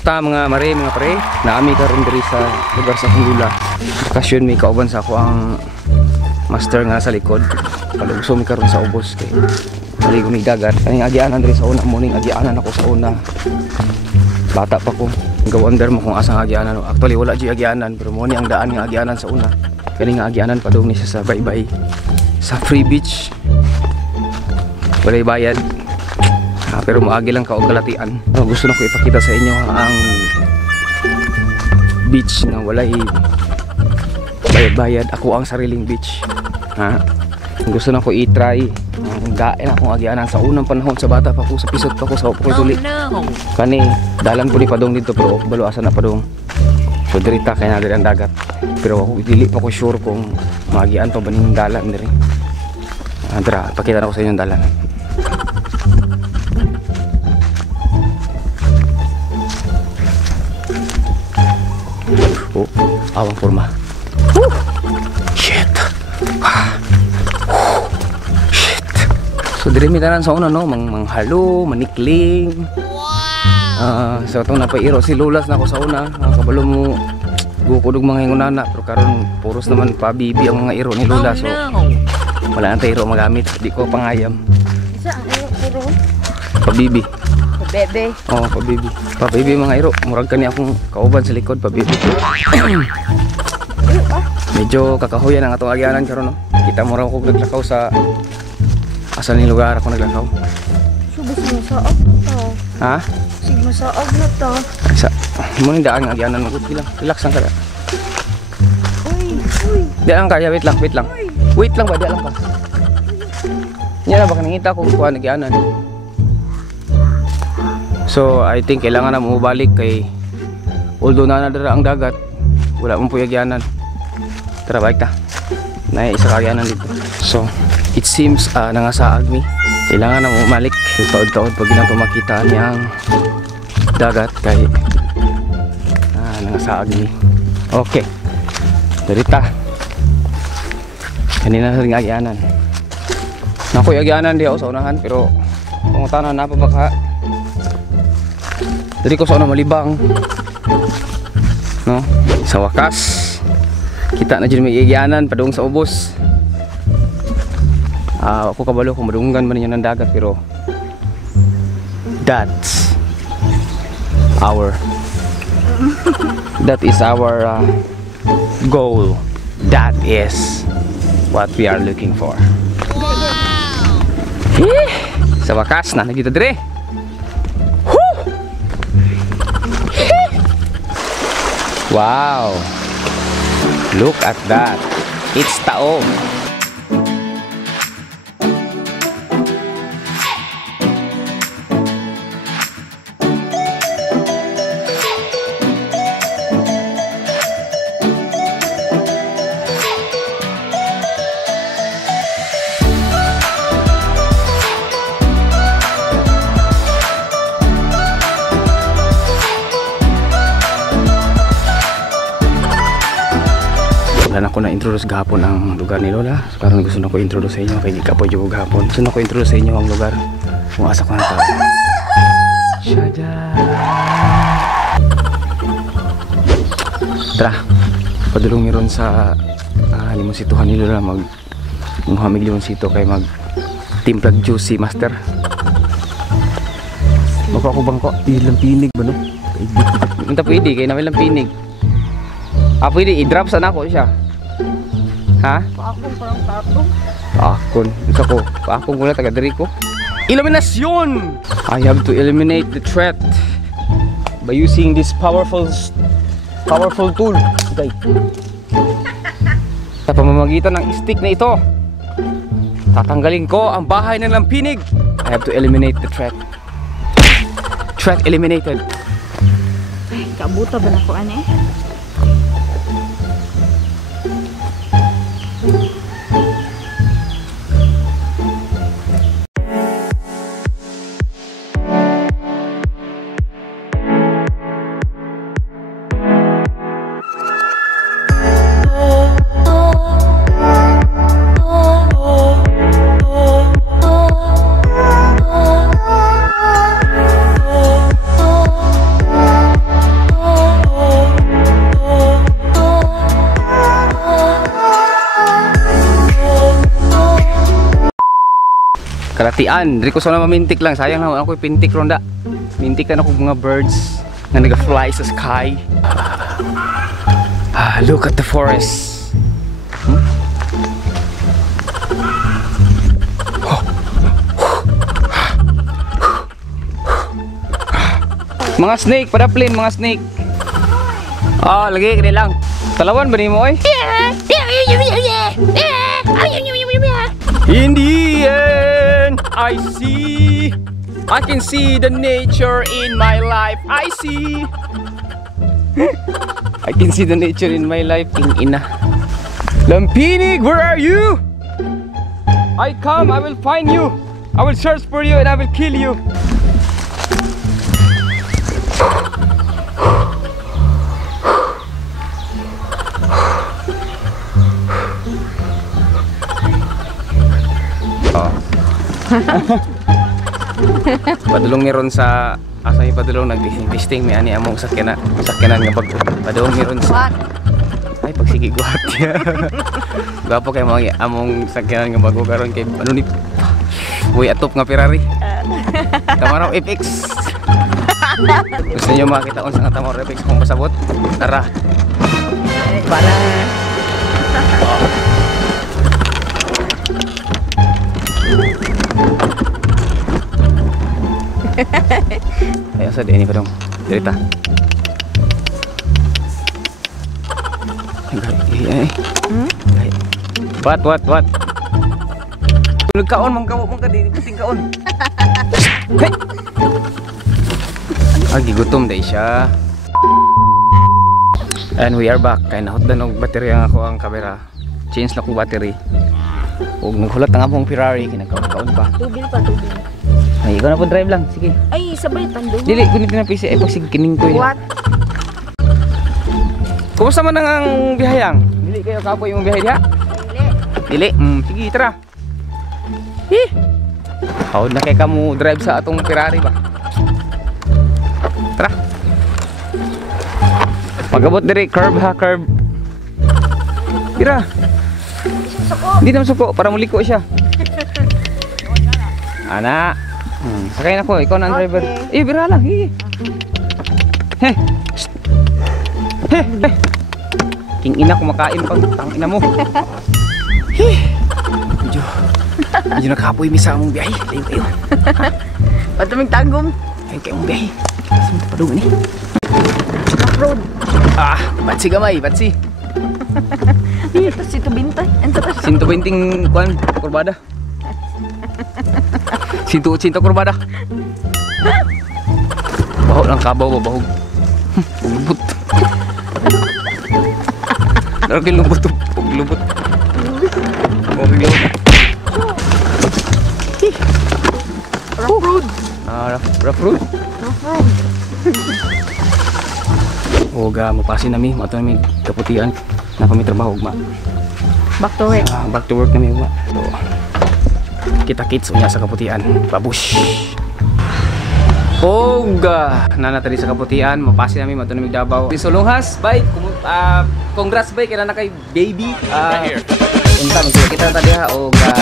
Kumusta mga mare, mga pre? Naami karon diri sa lugar sa Hungula. Bakasyon mi kauban sa ako ang master nga sa likod. Palugso mi karon sa ubos kay maligo mi dagat. Kaning agianan diri sa una, morning agianan ako sa una. Bata pa ko. Ga-wonder mo kung asang agianan. Actually wala di agianan, pero mo ni ang daan nga agianan sa una. Kaning nga agianan padung ni siya sa Baybay. Sa Free Beach. Walay bayad. Pero maagi lang ka og kalatian. Gusto na ko ipakita sa inyo ang beach na walay bayad-bayad. Ako ang sariling beach. Ha? Gusto na ko i-try ang gain akong agianan sa unang panahon sa bata pa ko, sa pisot pa ko, sa upo ko tuli. Kani dalan po ni padong dito pero baluasan na padong. So dirita kay na diri ang dagat. Pero ako dili pa ko sure kung magian pa ba ning dalan diri. Andra, pakita na ko sa inyo ang dalan. Oh, awang forma. Shit. Shit. So diri mi tanan sa una no, manghalo, manikling. So itong napairo si Lulas na ako sa una. Kabalo mo gukudog mga hingunana, pero karon puros naman pabibi ang mga iro ni Lula. So wala nang iro magamit, di ko pangayam. Isa ang iro puro pabibi. Bebe. Oh, pabibi. Pabibi mga iro. Murag kani akong kauban sa likod, pabibi. Medyo kakahuyan ang atong agianan karon no. Kita mo raw ko naglakaw sa asa ni lugar ako naglakaw. Subos mo sa og na to. Ha? Sigma sa og na to. Sa mo ni daan ang agianan mo gud lang. Relax lang ka. Uy. Di lang kaya, wait lang. Wait lang ba, di lang ka. Yan na baka nangita ko kuha nagianan. So I think kailangan na mo balik kay although na nadara ang dagat, wala mong puyagyanan. Tara balik ta. Nay isa kagyanan dito. So it seems nangasaag mi. Kailangan na mo balik. Taod-taod pag ginato makita niya ang dagat kay nangasaag mi. Okay. Darita. Kanina sa ring agyanan. Nakoy agyanan di ako sa unahan pero pangutanan na pa baka dari ko sa una malibang no? Sa wakas kita na dyan may iagyanan padung sa ubos. Ako kabalo kung madunggan man niya ng dagat pero that's our that is our goal. That is what we are looking for. Sa wakas na nagita dire. Wow! Look at that! It's taong! Wala na ko na-introduce gahapon ang lugar ni Lola. So karon gusto na ko introduce sa inyo kay di ka po yung gahapon. Gusto na ko introduce sa inyo ang lugar kung asa ko na tao. Shada. Tara. Padulong mi ron sa limonsituhan ni Lola magmuhamig limonsito kay mag timplag juicy master. Baka ako bangko ilang pinig ba no? Minta pwede kay namin lang pinig. Pwede i-drop sana ako siya. Ha? Paakong parang tatong. Paakon. Isa ko. Paakon ko na taga-diri ko. Eliminasyon! I have to eliminate the threat by using this powerful tool. Okay. Sa pamamagitan ng stick na ito, tatanggalin ko ang bahay ng lampinig. I have to eliminate the threat. Threat eliminated. Ay, kabuta ba na ko ane? Tian, diri ko sana mamintik lang. Sayang na ako pintik ronda. Mintik na ako mga birds na naga-fly sa sky. Look at the forest. Mga snake, padaplin mga snake. Lagi kini lang. Talawan ba nimo oy? In the end, I can see the nature in my life. I can see the nature in my life. King ina. Lampinig, where are you? I will find you. I will search for you and I will kill you. Padulong meron sa asa may padulong nag-testing may ani among sakyanan nga pag padulong meron sa ay pagsige guhat ya. Gapo kay mga among sakyanan nga bago karon kay ano ni Uy atop nga Ferrari. Tamaraw FX. Gusto niyo makita unsa nga Tamaraw FX kung pasabot? Tara. Para ayo sa ini padong cerita. What? Nagkaon mang kaon di puting kaon. Hey. Agi gutom dai siya. And we are back. Kay nahutdan og baterya nga ako ang camera. Change na kong battery. Og naghulat nga akong Ferrari kinakaon pa. Tubil. Ay, ikaw na po drive lang. Sige. Ay, sabay tandong. Dili, kunit na PC. Ay, pagsig kining ko yun. What? Kumusta man ang bihayang? Dili kayo kapoy yung bihay diha? Dili. Sige, tara. Hawad na kay kamu drive sa atong Ferrari ba? Tara. Pag-abot diri, curve ha, curve. Tira. Hindi naman suko, para muliko siya. Ana. Sakay na ko, ikaw na ang driver. Bira lang. Heh. King ina kumakain pag tangina mo. Medyo nakapoy mi sa among biyahe. Tayo kayo. Patuming tagom. Tayo kayo mong biyahe. Saan padung ni? Off-road. Batsi gamay, batsi. Ito si Tubintay. 120 kuan kurbada. 180 kurbada. Bahog lang kabaw, bahog. Lubot. Pero kay lubot, lubot. Rough road. Rough road. Oga, mapasin nami, mato nami kaputian. Na kami trabaho ugma. Back to work. Back to work nami ugma. So, kita kits unya sa kaputian. Babush. Oga, nana tadi sa kaputian, mapasin nami mato nami Davao. Sulunghas, bye. Congrats bye kay na kay baby. Unta kita tadi ha oga